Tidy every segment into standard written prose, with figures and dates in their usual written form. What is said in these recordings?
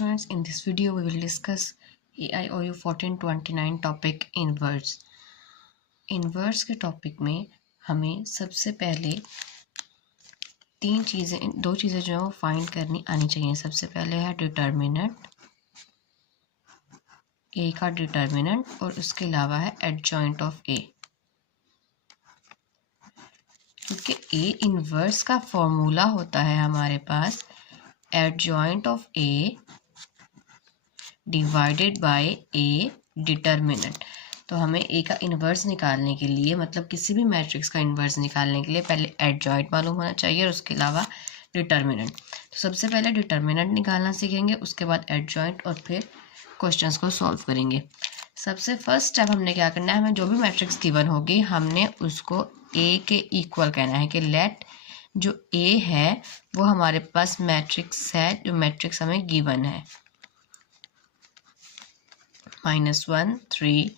students, in this video we will discuss AIOU 1429 topic inverse. Inverse के topic में हमें सबसे पहले दो चीज़ें जो है वो फाइंड करनी आनी चाहिए। सबसे पहले है डिटर्मिनेंट, ए का डिटर्मिनेंट, और उसके अलावा है एडजॉइंट ऑफ ए। क्योंकि ए इनवर्स का फॉर्मूला होता है हमारे पास adjoint of A divided by A determinant. तो हमें ए का इन्वर्स निकालने के लिए, मतलब किसी भी मैट्रिक्स का इन्वर्स निकालने के लिए पहले एडजॉइंट मालूम होना चाहिए और उसके अलावा डिटर्मिनेंट। तो सबसे पहले डिटर्मिनेंट निकालना सीखेंगे, उसके बाद एडजॉइंट, और फिर क्वेश्चंस को सॉल्व करेंगे। सबसे फर्स्ट स्टेप हमने क्या करना है, हमें जो भी मैट्रिक्स गिवन होगी हमने उसको ए के इक्वल कहना है कि लेट जो ए है वो हमारे पास मैट्रिक्स है, जो मैट्रिक्स हमें गिवन है -1 3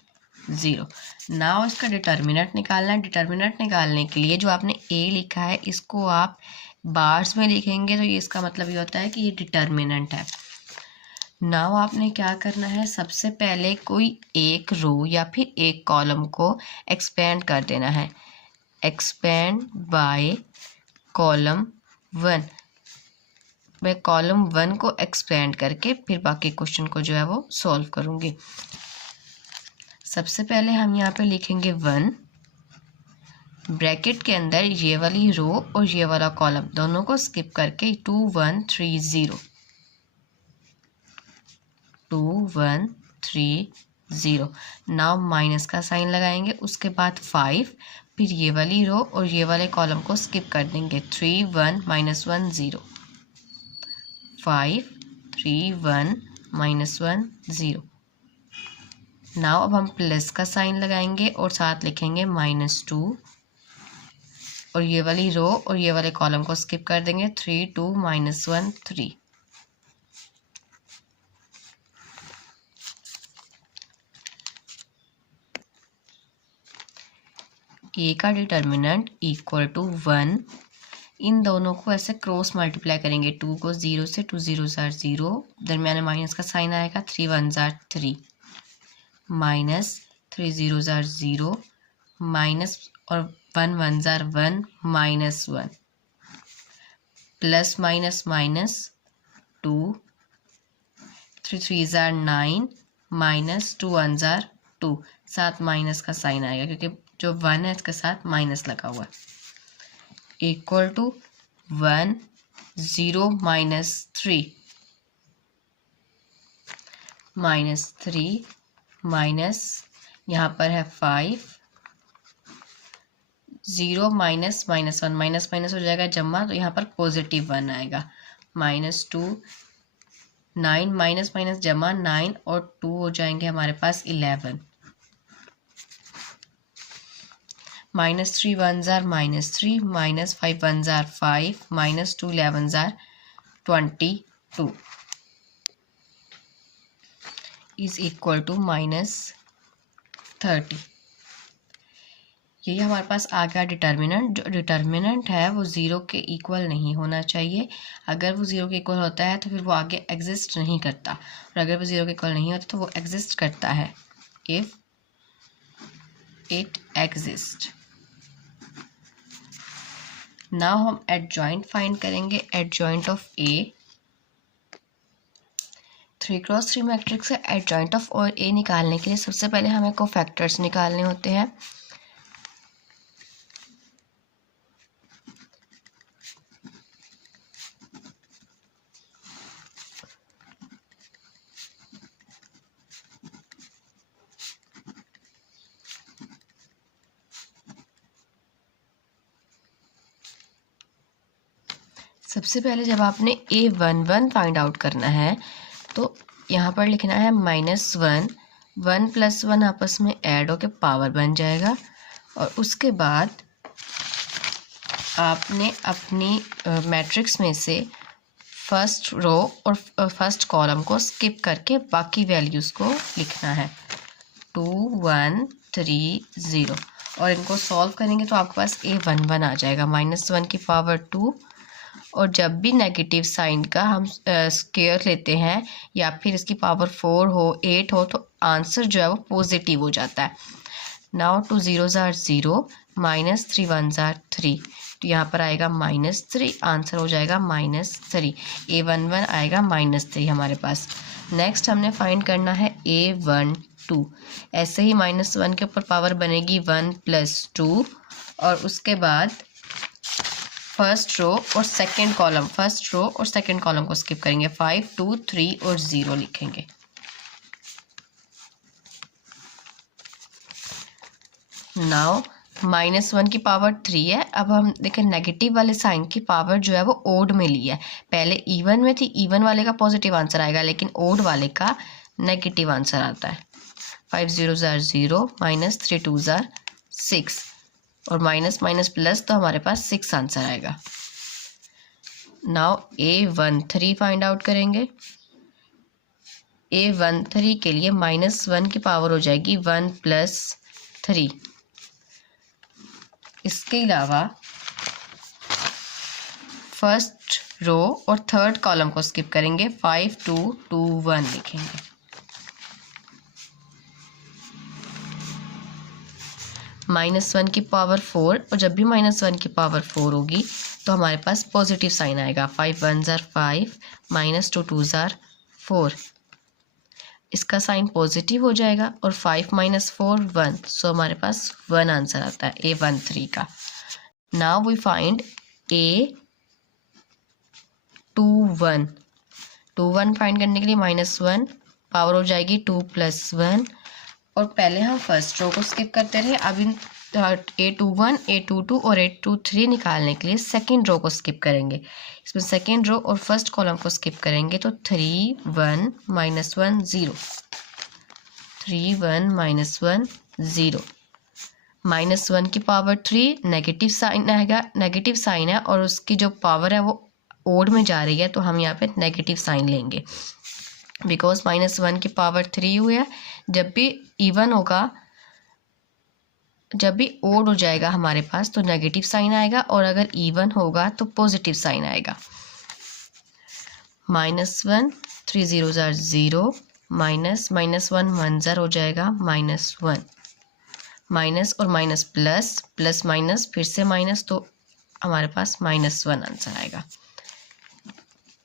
0। नाउ इसका डिटर्मिनेंट निकालना है। डिटर्मिनेंट निकालने के लिए जो आपने ए लिखा है इसको आप बार्स में लिखेंगे, तो ये इसका मतलब ये होता है कि ये डिटर्मिनेंट है। नाउ आपने क्या करना है, सबसे पहले कोई एक रो या फिर एक कॉलम को एक्सपेंड कर देना है। Expand by column 1। मैं कॉलम 1 को एक्सपेंड करके फिर बाकी क्वेश्चन को जो है वो सॉल्व करूँगी। सबसे पहले हम यहाँ पे लिखेंगे 1, ब्रैकेट के अंदर ये वाली रो और ये वाला कॉलम दोनों को स्किप करके 2 1 3 0 2 1 3 0। नाउ माइनस का साइन लगाएंगे, उसके बाद 5, फिर ये वाली रो और ये वाले कॉलम को स्किप कर देंगे 3 1 -1 0 5 3 1 -1 0। नाउ अब हम प्लस का साइन लगाएंगे और साथ लिखेंगे -2, और ये वाली रो और ये वाले कॉलम को स्किप कर देंगे 3 2 -1 3। ए का डिटर्मिनेंट इक्वल टू 1। इन दोनों को ऐसे क्रॉस मल्टीप्लाई करेंगे, 2 को 0 से, 2 0 0, दरमियान में माइनस का साइन आएगा, 3 1 3 -3 0 0 माइनस और 1 1 1 -1 प्लस माइनस माइनस 2 3 3 9 -2 1 2। साथ माइनस का साइन आएगा क्योंकि जो 1 है इसके साथ माइनस लगा हुआ है। इक्वल टू 1 0 -3 -3 माइनस यहाँ पर है 5 0 माइनस -1 माइनस माइनस हो जाएगा जमा, तो यहाँ पर पॉजिटिव 1 आएगा। -2 9 माइनस माइनस जमा 9 और 2 हो जाएंगे हमारे पास 11। -3 1 -3 -5 1 5 -2 11 22 इज इक्वल टू -30। यही हमारे पास आ गया डिटर्मिनेंट। जो डिटर्मिनेंट है वो 0 के इक्वल नहीं होना चाहिए। अगर वो 0 के इक्वल होता है तो फिर वो आगे एग्जिस्ट नहीं करता, और अगर वो 0 के इक्वल नहीं होता तो वो एग्जिस्ट करता है इफ इट एग्जिस्ट। नाउ हम एडजॉइंट फाइंड करेंगे। Adjoint of A 3 cross 3 matrix है। एडजॉइंट ऑफ और ए निकालने के लिए सबसे पहले हमें कोफैक्टर्स निकालने होते हैं। सबसे पहले जब आपने A11 फाइंड आउट करना है तो यहाँ पर लिखना है -1 1 + 1 आपस में ऐड होकर पावर बन जाएगा, और उसके बाद आपने अपनी मैट्रिक्स में से फर्स्ट रो और फर्स्ट कॉलम को स्किप करके बाकी वैल्यूज़ को लिखना है 2 1 3 0, और इनको सॉल्व करेंगे तो आपके पास A11 आ जाएगा। -1 की पावर 2 और जब भी नेगेटिव साइन का हम स्क्वायर लेते हैं या फिर इसकी पावर 4 हो 8 हो तो आंसर जो है वो पॉजिटिव हो जाता है। Now 2 zeros are 0, -3 ones are 3, तो यहाँ पर आएगा -3, आंसर हो जाएगा -3। A11 आएगा -3 हमारे पास। नेक्स्ट हमने फाइंड करना है A12। ऐसे ही -1 के ऊपर पावर बनेगी 1 + 2 और उसके बाद फर्स्ट रो और सेकंड कॉलम को स्किप करेंगे। 5, 2, 3 और 0 लिखेंगे। नाउ -1 की पावर 3 है। अब हम देखें नेगेटिव वाले साइन की पावर जो है वो ओड में ली है। पहले इवन में थी, इवन वाले का पॉजिटिव आंसर आएगा लेकिन ओड वाले का नेगेटिव आंसर आता है। 5 zeros are 0, -3 twos are 6 और माइनस माइनस प्लस तो हमारे पास 6 आंसर आएगा। नाउ A13 फाइंड आउट करेंगे। A13 के लिए -1 की पावर हो जाएगी 1 + 3। इसके अलावा फर्स्ट रो और थर्ड कॉलम को स्किप करेंगे। 5, 2, 2, 1 लिखेंगे। -1 की पावर 4 और जब भी -1 की पावर 4 होगी तो हमारे पास पॉजिटिव साइन आएगा। 5 ones are 5, -2 twos are 4, इसका साइन पॉजिटिव हो जाएगा और 5 - 4 1, सो हमारे पास 1 आंसर आता है A13 का। Now we find A21। 21 find करने के लिए -1 पावर हो जाएगी 2 + 1 और पहले हम फर्स्ट रो को स्किप करते रहे। अब इन A21, A22 और A23 निकालने के लिए सेकंड रो को स्किप करेंगे। इसमें सेकंड रो और फर्स्ट कॉलम को स्किप करेंगे तो 3, 1, -1 0, 3, 1, -1 0। -1 की पावर 3 नेगेटिव साइन आएगा, नेगेटिव साइन है और उसकी जो पावर है वो ओड में जा रही है तो हम यहाँ पे नेगेटिव साइन लेंगे बिकॉज -1 की पावर 3 हुई है। जब भी इवन होगा, जब भी ओड हो जाएगा हमारे पास तो नेगेटिव साइन आएगा और अगर इवन होगा तो पॉजिटिव साइन आएगा। -1, 3 zeros are 0, -1 1 हो जाएगा -1, माइनस और माइनस प्लस, प्लस माइनस फिर से माइनस, तो हमारे पास -1 आंसर आएगा।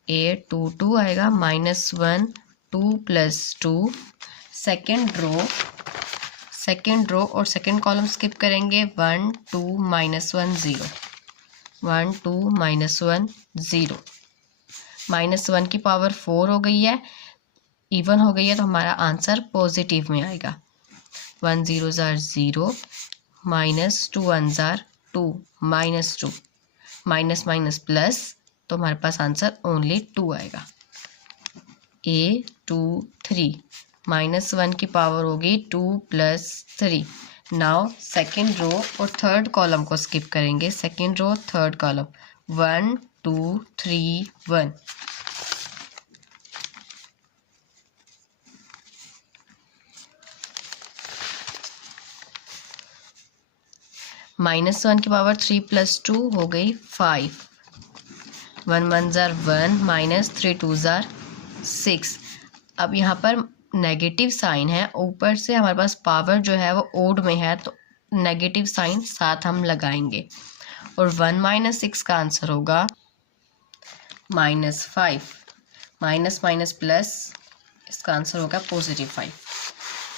A22 आएगा -1, 2 + 2। सेकेंड रो और सेकेंड कॉलम स्किप करेंगे। 1, 2, -1 0, 1, 2, -1 0। -1 की पावर 4 हो गई है, इवन हो गई है तो हमारा आंसर पॉजिटिव में आएगा। 1 zeros are 0, -2 ones are 2, -2, minus minus plus तो हमारे पास आंसर ओनली 2 आएगा। A23 -1 की पावर होगी 2 + 3। नाउ सेकेंड रो और थर्ड कॉलम को स्किप करेंगे। Second row third column 1, 2, 3 1। -1 की पावर 3 + 2 हो गई 5, 1 ones are 1, -3 twos are 6। अब यहाँ पर नेगेटिव साइन है, ऊपर से हमारे पास पावर जो है वो ओड में है तो नेगेटिव साइन साथ हम लगाएंगे और 1 - 6 का आंसर होगा -5, माइनस माइनस प्लस इसका आंसर होगा +5।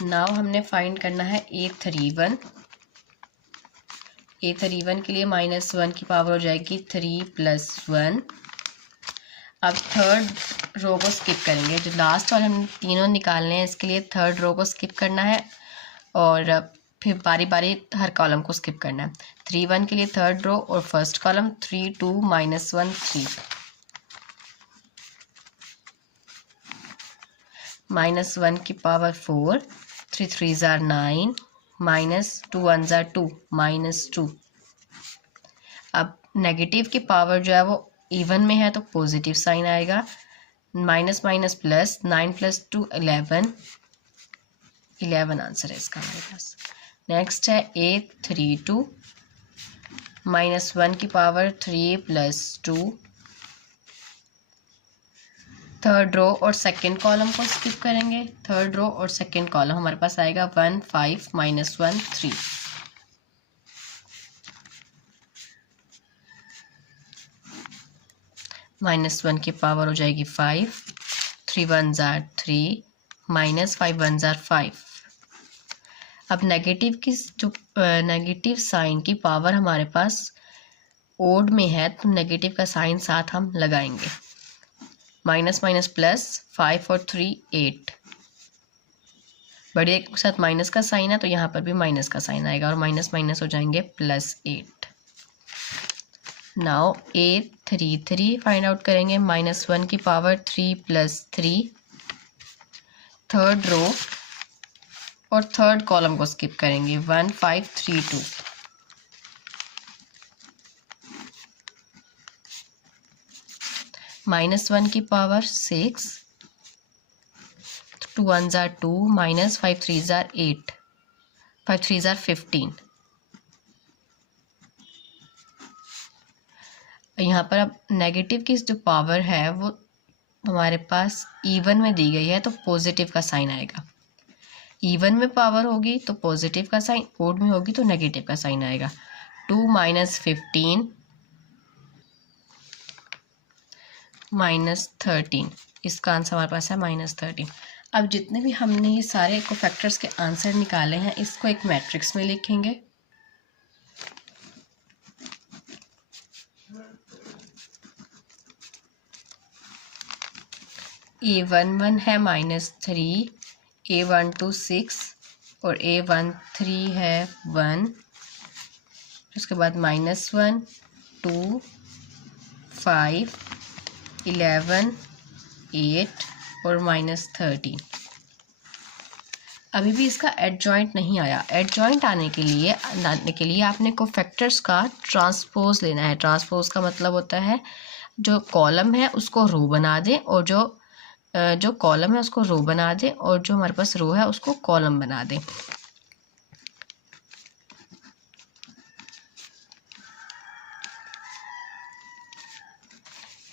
नाउ हमने फाइंड करना है A31। A31 के लिए -1 की पावर हो जाएगी 3 + 1। अब थर्ड रो को स्किप करेंगे। जो लास्ट वाले हम तीनों निकालने हैं इसके लिए थर्ड रो को स्किप करना है और फिर बारी बारी हर कॉलम को स्किप करना है। 3 1 के लिए थर्ड रो और फर्स्ट कॉलम 3 2 -1 3, -1 की power 4, 3 3s are 9, -2 1s are 2, -2। अब नेगेटिव की पावर जो है वो इवन में है तो पॉजिटिव साइन आएगा। माइनस माइनस प्लस, 9 + 2 11, 11 आंसर है इसका हमारे पास। नेक्स्ट है A32 -1 की पावर 3 + 2, थर्ड रो और सेकंड कॉलम को स्किप करेंगे। थर्ड रो और सेकंड कॉलम हमारे पास आएगा 1 5 -1 3। -1 की पावर हो जाएगी 5, 3 1 जार 3, -5 1 जार 5। अब नेगेटिव की जो नेगेटिव साइन की पावर हमारे पास ओड में है तो नेगेटिव का साइन साथ हम लगाएंगे। माइनस माइनस प्लस, 5 और 3 8। बड़े के साथ माइनस का साइन है तो यहाँ पर भी माइनस का साइन आएगा और माइनस माइनस हो जाएंगे +8। नाउ A33 फाइंड आउट करेंगे। -1 की पावर 3 + 3। थर्ड रो और थर्ड कॉलम को स्किप करेंगे। 1 5 3 2। -1 की पावर 6, 2 1 जार 2, -5 3 जार 8, 5 3 जार 15। यहाँ पर अब नेगेटिव की जो पावर है वो हमारे पास इवन में दी गई है तो पॉजिटिव का साइन आएगा। इवन में पावर होगी तो पॉजिटिव का साइन, ओड में होगी तो नेगेटिव का साइन आएगा। 2 - 15 -13। इसका आंसर हमारे पास है -13। अब जितने भी हमने ये सारे कोफैक्टर्स के आंसर निकाले हैं इसको एक मैट्रिक्स में लिखेंगे। A11 है -3, A12 6 और A13 है 1। उसके बाद -1 2 5 11 8 और -13। अभी भी इसका एडजॉइंट नहीं आया। एडजॉइंट आने के लिए आपने कोफैक्टर्स का ट्रांसपोज लेना है। ट्रांसपोज का मतलब होता है जो कॉलम है उसको रो बना दें और जो कॉलम है उसको रो बना दें और जो हमारे पास रो है उसको कॉलम बना दें।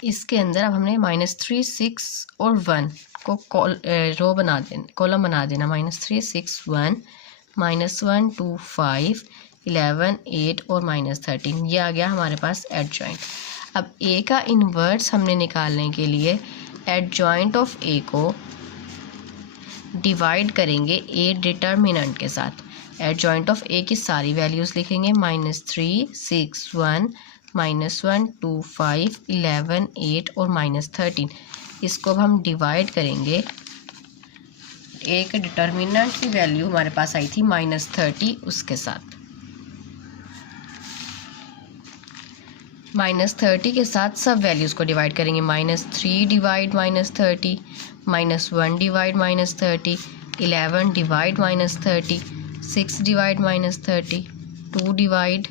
इसके अंदर अब हमने -3 6 और 1 को रो बना देना, कॉलम बना देना। -3 6 1, -1 2 5 11 8 और -13। ये आ गया हमारे पास एडजॉइंट। अब ए का इन्वर्स हमने निकालने के लिए एडजॉइंट ऑफ ए को डिवाइड करेंगे ए डिटर्मिनेंट के साथ। एडजॉइंट ऑफ ए की सारी वैल्यूज़ लिखेंगे। -3 6 1, -1 2 5 11 8 और -13। इसको अब हम डिवाइड करेंगे। ए के डिटर्मिनेंट की वैल्यू हमारे पास आई थी -30, उसके साथ -30 के साथ सब वैल्यूज़ को डिवाइड करेंगे। -3 divide -30, -1 divide -30, 11 divide -30, 6 divide -30, 2 divide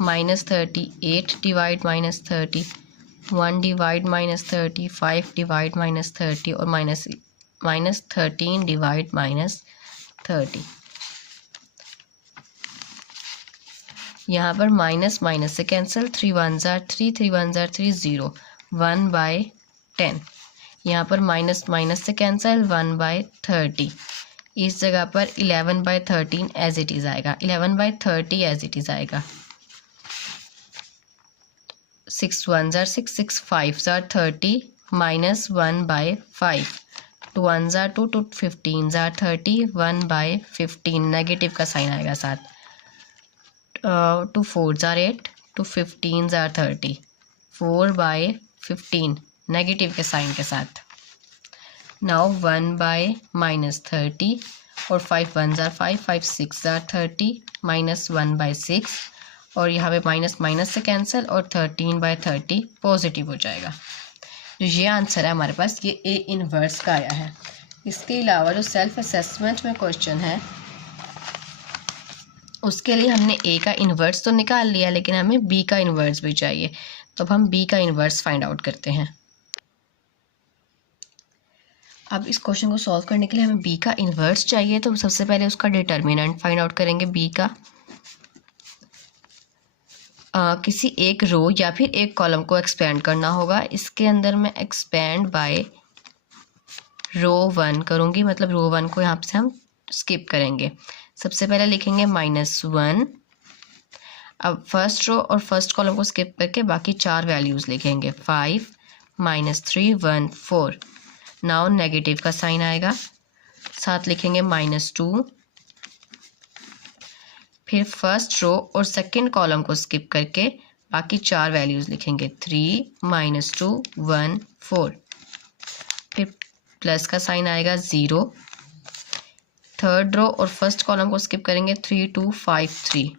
-30, 8 divide -30, 1 divide -30, 5 divide -30 और -13 डिवाइड -30। यहाँ पर माइनस माइनस से कैंसिल, 3 1 जार 3, 3 1 जार 3 0, 1/10। यहाँ पर माइनस माइनस से कैंसिल, 1/30। इस जगह पर 11/13 एज इट इज़ आएगा। 11/30 एज इट इज़ आएगा। 6 1 jar 6, 6 5 jar 30, -1/5। 2 1 jar 2, 2 15 jar 30, 1/15 negative का साइन आएगा साथ। 2 4 जार 8, 2 15 जार 30, 4/15 नेगेटिव के साइन के साथ। नाउ 1/-30 और 5 1 जार 5, 5 6 जार 30, -1/6 और यहाँ पे माइनस माइनस से कैंसिल और 13/30 पॉजिटिव हो जाएगा। तो ये आंसर है हमारे पास, ये ए इनवर्स का आया है। इसके अलावा जो सेल्फ असेसमेंट में क्वेश्चन है उसके लिए हमने ए का इन्वर्स तो निकाल लिया लेकिन हमें बी का इन्वर्स भी चाहिए। तो अब हम बी का इन्वर्स फाइंड आउट करते हैं। अब इस क्वेश्चन को सॉल्व करने के लिए हमें बी का इन्वर्स चाहिए तो सबसे पहले उसका डिटर्मिनेंट फाइंड आउट करेंगे बी का। किसी एक रो या फिर एक कॉलम को एक्सपेंड करना होगा। इसके अंदर मैं एक्सपेंड बाय रो 1 करूँगी, मतलब रो 1 को यहाँ से हम स्किप करेंगे। सबसे पहले लिखेंगे -1। अब फर्स्ट रो और फर्स्ट कॉलम को स्किप करके बाकी 4 वैल्यूज़ लिखेंगे, 5 -3 1 4। नाउ नेगेटिव का साइन आएगा, साथ लिखेंगे -2। फिर फर्स्ट रो और सेकंड कॉलम को स्किप करके बाकी 4 वैल्यूज़ लिखेंगे, 3 -2 1 4। फिर प्लस का साइन आएगा, 0। थर्ड रो और फर्स्ट कॉलम को स्किप करेंगे, 3 2 5 3।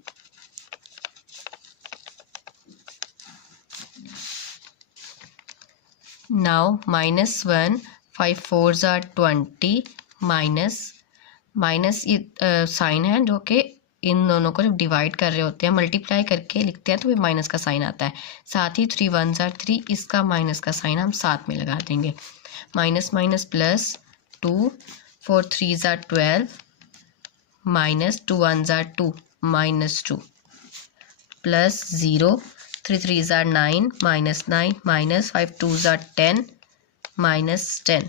नाउ -1 5 4s are 20 माइनस ये साइन है जो कि इन दोनों को जब डिवाइड कर रहे होते हैं, मल्टीप्लाई करके लिखते हैं तो ये माइनस का साइन आता है। साथ ही 3 1s are 3, इसका माइनस का साइन हम साथ में लगा देंगे। Minus minus plus 2 4 3s are 12 -2 1s are 2 -2 plus 0 3 3s are 9 -9 5 2s are 10 -10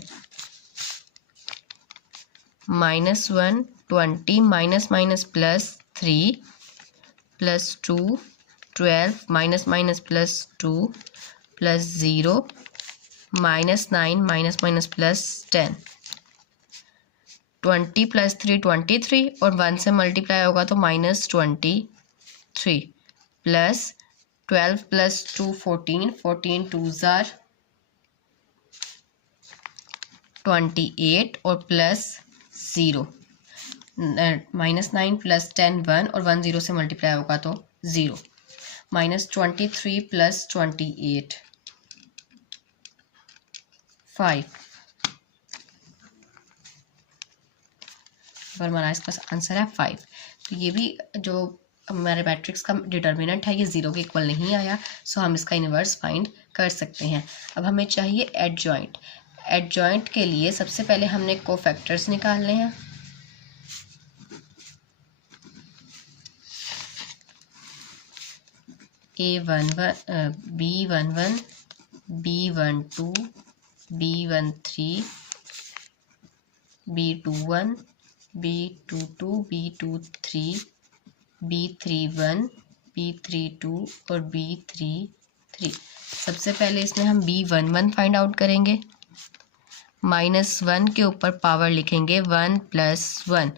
-1 20 minus plus 3 plus 2 12 minus plus 2 plus 0 -9 minus plus 10। 20 plus 3 23 और 1 से मल्टीप्लाई होगा तो -23 प्लस 12 प्लस 2 14 14 2s are 28 और प्लस 0 -9 प्लस 10 1 और 1 0 से मल्टीप्लाई होगा तो 0 -23 प्लस 28 5। पर हमारा इसका आंसर है 5। तो ये भी जो हमारे मैट्रिक्स का डिटर्मिनेंट है ये 0 के इक्वल नहीं आया, सो हम इसका इन्वर्स फाइंड कर सकते हैं। अब हमें चाहिए एडजॉइंट। एडजॉइंट के लिए सबसे पहले हमने कोफैक्टर्स निकालने हैं। A11 B11 B12 B13 B21 B22 B23 B31 B32 और B33। सबसे पहले इसमें हम B11 फाइंड आउट करेंगे। -1 के ऊपर पावर लिखेंगे 1 + 1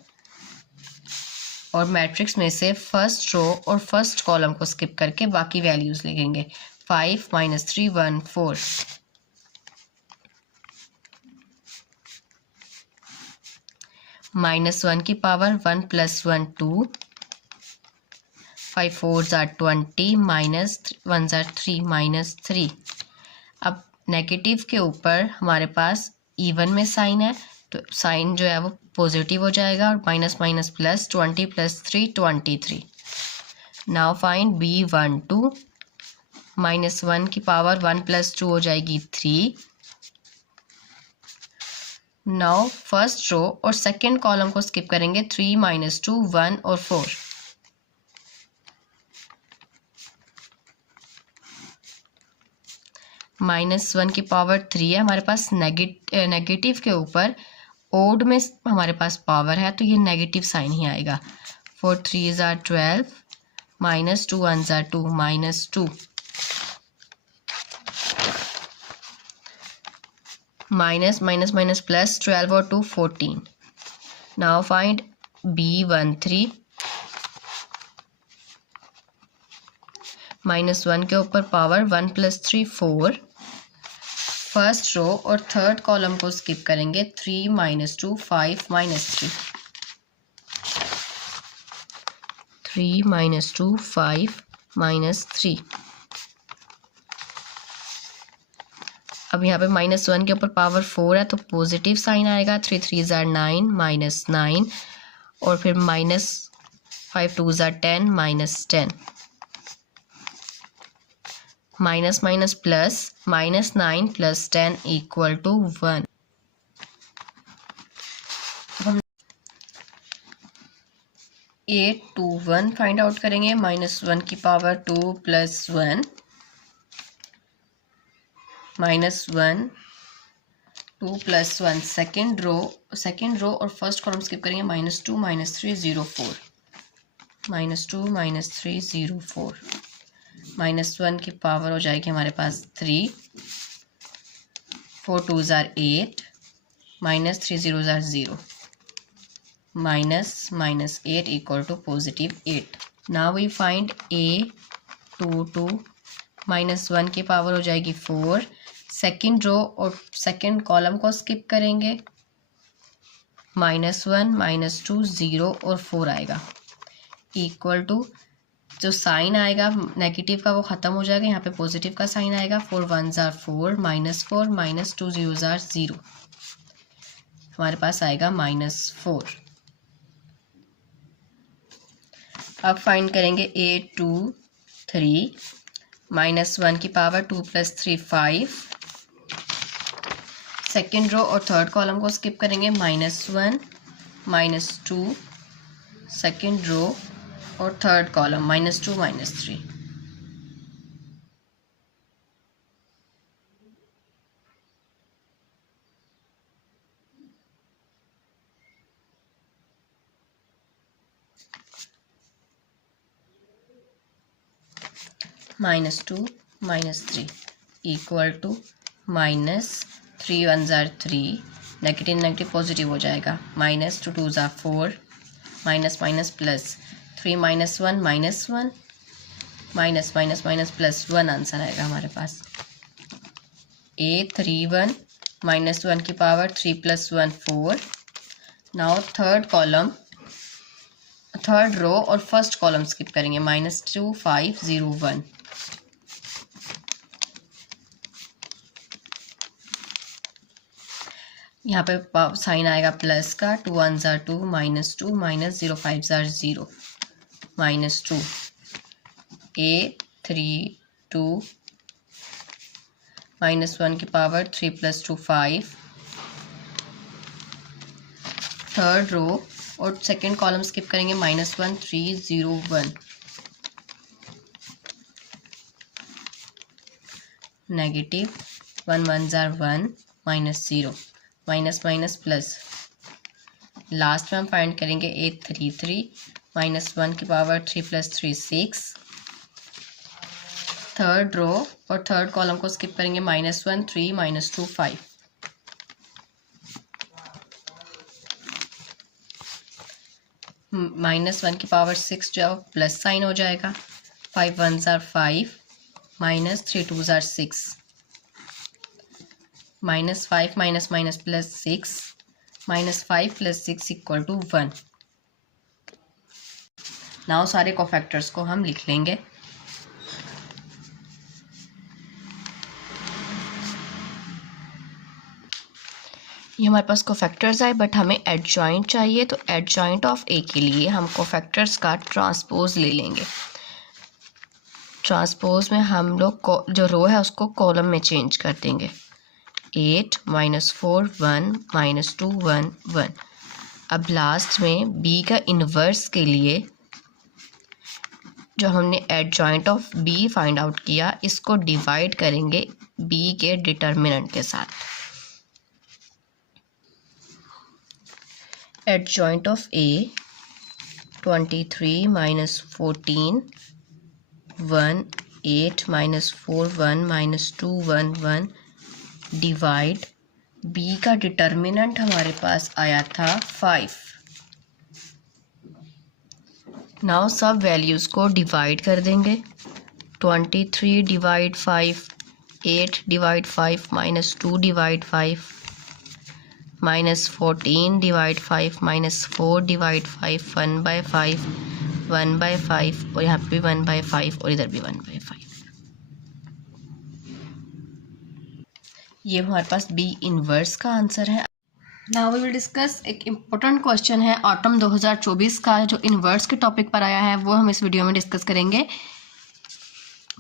और मैट्रिक्स में से फर्स्ट रो और फर्स्ट कॉलम को स्किप करके बाकी वैल्यूज़ लिखेंगे, 5 -3 1 4। -1 की power 1 + 1 2 5 4s are 20 -1s are 3 -3। अब नेगेटिव के ऊपर हमारे पास इवन में साइन है तो साइन जो है वो पॉजिटिव हो जाएगा और minus minus plus 20 + 3 23। Now find B12। -1 की पावर 1 + 2 हो जाएगी 3। नाउ फर्स्ट रो और सेकंड कॉलम को स्किप करेंगे, 3 -2 1 और 4। -1 की पावर 3 है हमारे पास। नेगेटिव के ऊपर ओड में हमारे पास पावर है तो ये नेगेटिव साइन ही आएगा। 4 3s are 12 -2 1s are 2 -2 minus plus 12 और 2 14। Now find B13। -1 के ऊपर पावर 1 + 3 4। फर्स्ट रो और थर्ड कॉलम को स्किप करेंगे, 3 -2 5 -3 3 -2 5 -3। अब यहाँ पे -1 के ऊपर पावर 4 है तो पॉजिटिव साइन आएगा, 3 3s are 9 -9 और फिर -5 2s are 10 -10। Minus minus plus -9 + 10 = 1। हम 8 2 1 फाइंड आउट करेंगे। -1 की पावर 2 + 1 -1 2 + 1 सेकेंड रो और फर्स्ट कॉलम स्किप करेंगे, -2 -3 0 4, -2 -3 0 4, -1 की पावर हो जाएगी हमारे पास 3, 4 2 = 8, -3 0 = 0, -8 = +8. Now we find a 2 2, -1 की पावर हो जाएगी 4, सेकेंड रो और सेकेंड कॉलम को स्किप करेंगे, -1 -2 0 और 4 आएगा, इक्वल टू जो साइन आएगा नेगेटिव का वो ख़त्म हो जाएगा, यहाँ पे पॉजिटिव का साइन आएगा, 4 1 = 4, -4 -2 0 = 0, हमारे पास आएगा -4. अब फाइंड करेंगे a 2 3, -1 की पावर 2 + 3 5, सेकेंड रो और थर्ड कॉलम को स्किप करेंगे, -1 -2, सेकेंड रो और third column -2 -3, -2 -3 equal to -3 1 = 3, negative negative positive हो जाएगा, -2 2 = 4, माइनस प्लस 3 -1 -1, +1 आंसर आएगा हमारे पास. a 3 1, -1 की power 3 + 1 4. Now third column, third row और फर्स्ट कॉलम स्किप करेंगे, -2 5 0 1, यहाँ पे साइन आएगा प्लस का, 2 1 = 2, -2 -0 5 = 0, -2, a 3 2, -1 की पावर 3 + 2 5, थर्ड रो और सेकेंड कॉलम स्किप करेंगे, -1 3 0 1, नेगेटिव 1 1 = 1, -0, माइनस प्लस. लास्ट में हम फाइंड करेंगे a 3 3, -1 की पावर 3 + 3 6, थर्ड रो और थर्ड कॉलम को स्किप करेंगे, -1 3 -2 5, -1 की पावर 6 जो प्लस साइन हो जाएगा, 5 1 = 5, -3 2 = 6, -5 +6, -5 + 6 = 1. नाउ सारे कोफैक्टर्स को हम लिख लेंगे. ये हमारे पास कोफैक्टर्स आए, बट हमें एडजॉइंट चाहिए, तो एडजॉइंट ऑफ ए के लिए हम कोफैक्टर्स का ट्रांसपोज ले लेंगे. ट्रांसपोज में हम लोग जो रो है उसको कॉलम में चेंज कर देंगे. 8 -4 1 -2 1 1. अब लास्ट में b का इन्वर्स के लिए जो हमने adjoint of b find out किया, इसको डिवाइड करेंगे b के डिटर्मिनेंट के साथ. Adjoint of a 23 -14 1 8 -4 1 -2 1 1 divide b का डिटर्मिनेंट हमारे पास आया था 5. नाउ सब वैल्यूज़ को डिवाइड कर देंगे. 23 / 5, 8 / 5 -2 / 5, -14 / 5 -4 / 5, 1/5 1/5, और यहाँ पे भी 1/5 और इधर भी 1/5. ये हमारे पास b इनवर्स का आंसर है. नाउ वी विल डिस्कस एक इम्पोर्टेंट क्वेश्चन है ऑटम 2024 का, जो इनवर्स के टॉपिक पर आया है, वो हम इस वीडियो में डिस्कस करेंगे.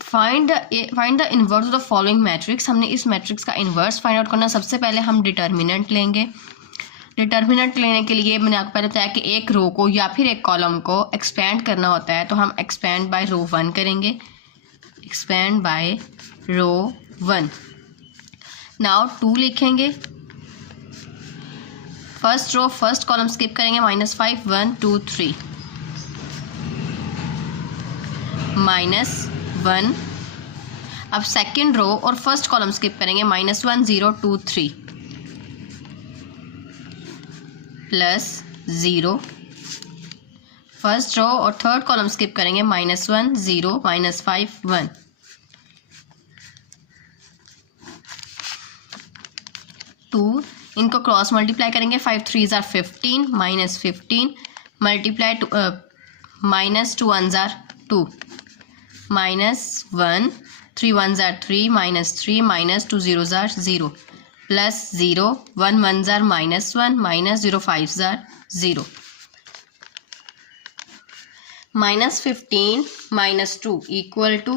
Find the inverse of the following matrix. हमने इस मैट्रिक्स का इनवर्स फाइंड आउट करना. सबसे पहले हम डिटर्मिनेंट लेंगे. डिटर्मिनेंट लेने के लिए मैंने आपको पहले बताया कि एक रो को या फिर एक कॉलम को एक्सपेंड करना होता है, तो हम एक्सपेंड बाय रो 1 करेंगे. एक्सपेंड बाय रो 1. नाउ 2 लिखेंगे. First row first column skip करेंगे, -5 1 2 3 -1। अब सेकेंड रो और फर्स्ट कॉलम स्किप करेंगे, -1 0 2 3 +0। फर्स्ट रो और थर्ड कॉलम स्किप करेंगे, -1 0 -5 1 2। इनको क्रॉस मल्टीप्लाई करेंगे, 5 3 are 15 -15 multiply -2 1 are 2 -1 3 1 are 3 -3 -2 0 are 0 +0 1 1 are -1 -0 5 are 0 -15 -2 equal to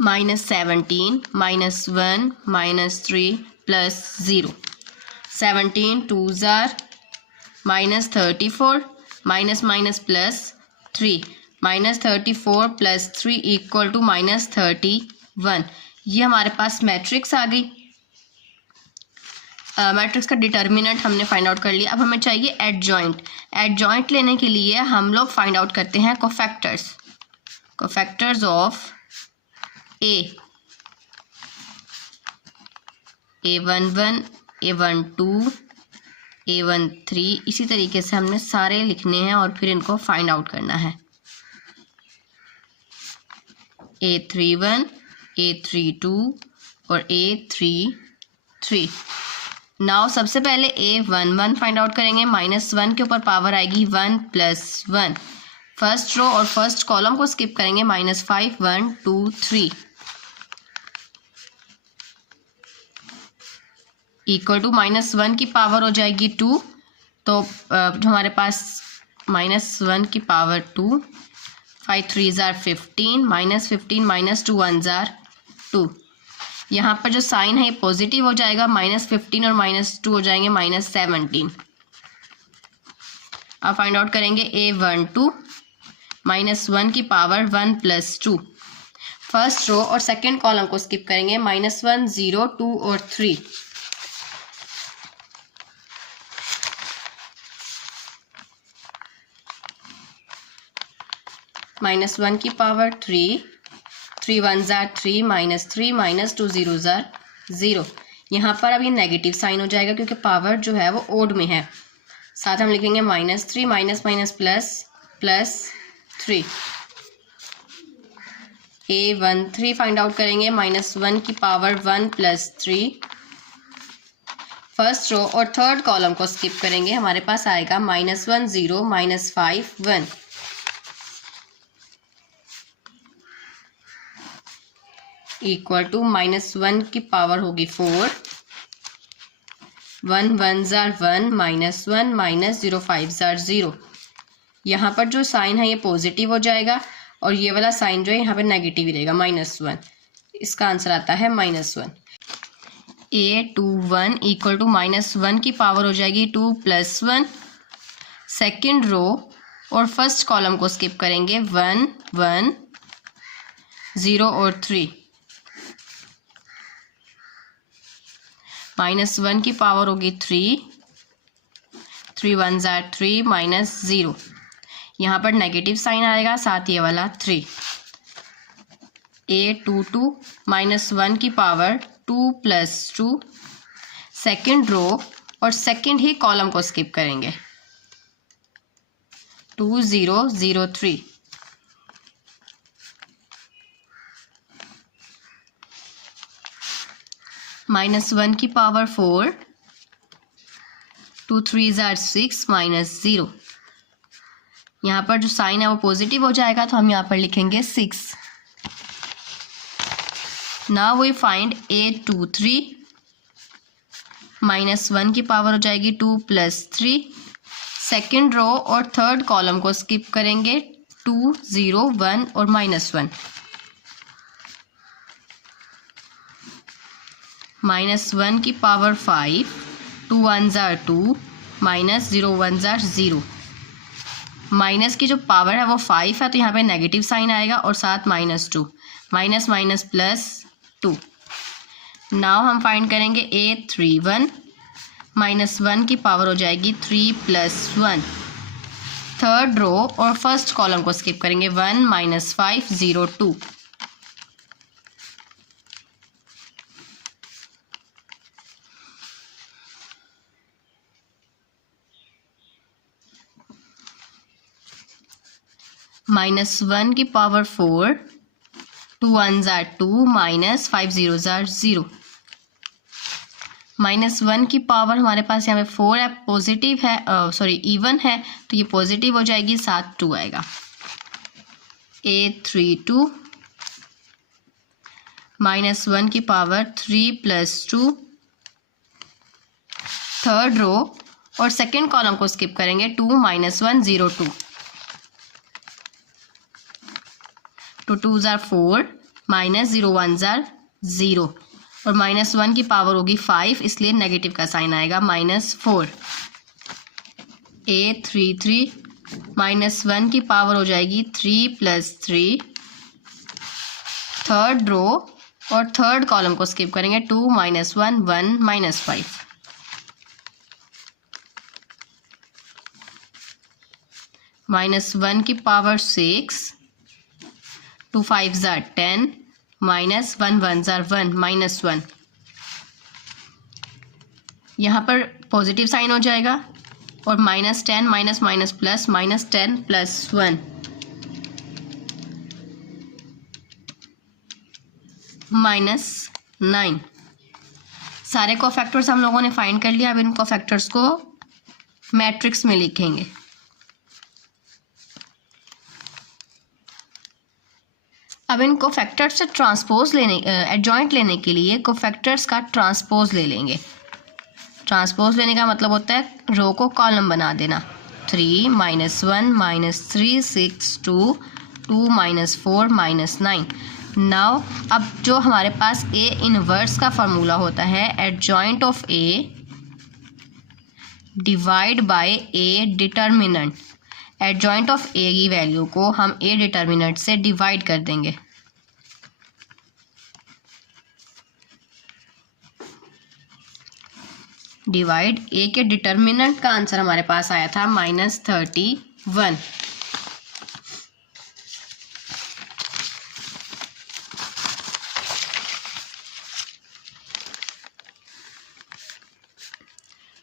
-17 -1 -3 +0। 17 2s are -34 +3 -34 +3 equal to -31। ये हमारे पास मैट्रिक्स आ गई। मैट्रिक्स का डिटर्मिनेंट हमने फाइंड आउट कर लिया। अब हमें चाहिए एडजॉइंट। एडजॉइंट लेने के लिए हम लोग फाइंड आउट करते हैं cofactors of A11 A12 A13। इसी तरीके से हमने सारे लिखने हैं और फिर इनको फाइंड आउट करना है। A31 A32 और A33। नाउ सबसे पहले A11 फाइंड आउट करेंगे। -1 के ऊपर पावर आएगी 1 + 1। फर्स्ट रो और फर्स्ट कॉलम को स्किप करेंगे, -5 1 2 3 इक्वल टू -1 की पावर हो जाएगी 2। तो जो हमारे पास -1 की पावर 2, 5 3 are 15 -15 -2 1 are 2। यहाँ पर जो साइन है ये पॉजिटिव हो जाएगा, -15 और -2 हो जाएंगे -17। अब फाइंड आउट करेंगे A12 -1 की पावर 1 + 2। फर्स्ट रो और सेकेंड कॉलम को स्किप करेंगे, -1 0 2 और 3 -1 की power 3 3 1s are 3 -3 -2 0s are 0। यहाँ पर अब ये नेगेटिव साइन हो जाएगा क्योंकि पावर जो है वो ओड में है। साथ हम लिखेंगे -3 +++3। A13 फाइंड आउट करेंगे, -1 की पावर 1 + 3। फर्स्ट रो और थर्ड कॉलम को स्किप करेंगे, हमारे पास आएगा -1 0 -5 1 इक्वल टू -1 की पावर होगी 4 1 1s are 1 -1 -0 5s are 0। यहाँ पर जो साइन है ये पॉजिटिव हो जाएगा और ये वाला साइन जो है यहाँ पे नेगेटिव ही रहेगा, -1। इसका आंसर आता है -1। A21 इक्वल टू -1 की पावर हो जाएगी 2 + 1। सेकेंड रो और फर्स्ट कॉलम को स्किप करेंगे, 1 1 0 और 3 -1 की पावर होगी 3 3 1s are 3 -0। यहाँ पर नेगेटिव साइन आएगा, साथ ये वाला 3। A22 -1 की पावर 2 + 2। सेकेंड रो और सेकेंड ही कॉलम को स्किप करेंगे, 2 0 0 3 -1 की पावर 4 2 3s are 6 -0। यहाँ पर जो साइन है वो पॉजिटिव हो जाएगा तो हम यहाँ पर लिखेंगे 6। नाउ वी फाइंड A23 -1 की पावर हो जाएगी 2 + 3। सेकेंड रो और थर्ड कॉलम को स्किप करेंगे, 2 0 1 और -1। -1 की power 5 2 1s are 2 -0 1s are 0। Minus की जो पावर है वो 5 है तो यहाँ पे नेगेटिव साइन आएगा और साथ -2 -+ 2। नाउ हम फाइंड करेंगे A31 -1 की पावर हो जाएगी 3 + 1। थर्ड रो और फर्स्ट कॉलम को स्किप करेंगे, 1 - 5 0 2। -1 की power 4, 2 1s are 2, -5 0s are 0। -1 की पावर हमारे पास यहाँ पे 4 है, पॉजिटिव है, सॉरी इवन है, तो ये पॉजिटिव हो जाएगी, साथ 2 आएगा। 8 3 2, -1 की पावर 3 + 2। थर्ड रो और सेकेंड कॉलम को स्किप करेंगे, 2 - 1 0 2। 2 2s are 4, -0 1s are 0, और -1 की पावर होगी 5, इसलिए नेगेटिव का साइन आएगा, -4। 8 3 3, -1 की पावर हो जाएगी 3 + 3। थर्ड रो और थर्ड कॉलम को स्किप करेंगे, 2 - 1 1 -5। -1 की power 6, 2 5s are 10, -1 1s are 1 -1। यहाँ पर पॉजिटिव साइन हो जाएगा, और -10 - प्लस -10 + 1 -9। सारे कोफैक्टर्स हम लोगों ने फाइंड कर लिया। अब इन कोफैक्टर्स को मैट्रिक्स में लिखेंगे। अब इन कोफैक्टर्स से ट्रांसपोज लेने एडजॉइंट लेने के लिए कोफैक्टर्स का ट्रांसपोज ले लेंगे। ट्रांसपोज लेने का मतलब होता है रो को कॉलम बना देना। 3 - 1 - 3 6 2 2 - 4 -9। नाउ अब जो हमारे पास ए इनवर्स का फार्मूला होता है, adjoint of A divide by A determinant. Adjoint of A की वैल्यू को हम ए डिटर्मिनेंट से डिवाइड कर देंगे। डिवाइड ए के डिटर्मिनेंट का आंसर हमारे पास आया था -31।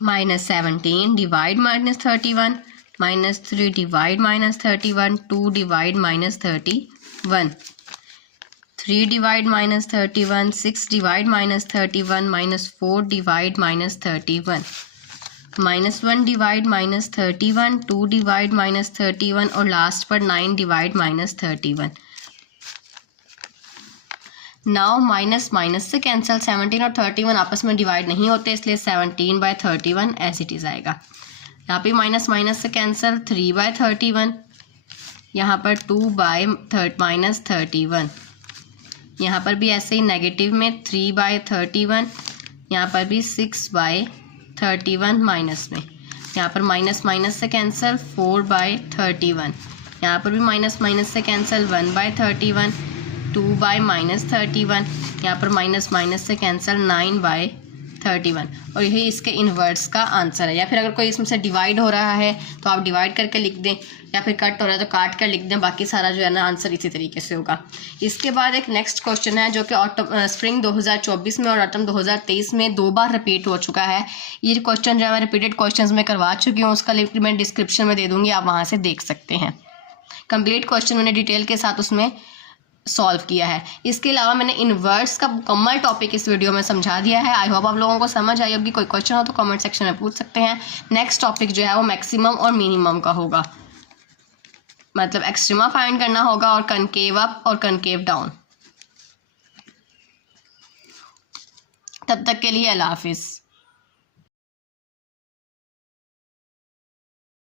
-17 divide -31, -3 divide -31, 2 divide -31, 3 divide -31, 6 divide -31, -4 divide -31, -1 divide -31, 2 divide -31, और लास्ट पर 9 डिवाइड -31। नाउ माइनस माइनस से कैंसिल, 17 और 31 आपस में डिवाइड नहीं होते, इसलिए 17/31 एज इट इज़ आएगा। यहाँ पे माइनस माइनस से कैंसिल, 3/31, यहाँ पर 2/31, यहाँ पर भी ऐसे ही नेगेटिव में 3/31, यहाँ पर भी 6/31 माइनस में, यहाँ पर माइनस माइनस से कैंसिल 4/31, यहाँ पर भी माइनस माइनस से कैंसिल 1/31, 2/31, यहाँ पर माइनस माइनस से कैंसिल 9/31, और यही इसके इन्वर्स का आंसर है। या फिर अगर कोई इसमें से डिवाइड हो रहा है तो आप डिवाइड करके लिख दें, या फिर कट हो रहा है तो काट कर लिख दें, बाकी सारा जो है ना आंसर इसी तरीके से होगा। इसके बाद एक नेक्स्ट क्वेश्चन है जो कि स्प्रिंग 2024 में और ऑटम 2023 में 2 बार रिपीट हो चुका है। ये क्वेश्चन जो है मैं रिपीटेड क्वेश्चन में करवा चुकी हूँ, उसका लिंक मैं डिस्क्रिप्शन में दे दूँगी, आप वहाँ से देख सकते हैं। कंप्लीट क्वेश्चन मैंने डिटेल के साथ उसमें सॉल्व किया है। इसके अलावा मैंने इन्वर्स का मुकम्मल टॉपिक इस वीडियो में समझा दिया है। आई होप आप लोगों को समझ आई होगी। कोई क्वेश्चन हो तो कमेंट सेक्शन में पूछ सकते हैं। नेक्स्ट टॉपिक जो है वो मैक्सिमम और मिनिमम का होगा, मतलब एक्सट्रीमा फाइंड करना होगा और कनकेव अप और कनकेव डाउन। तब तक के लिए अल्लाह हाफिज़।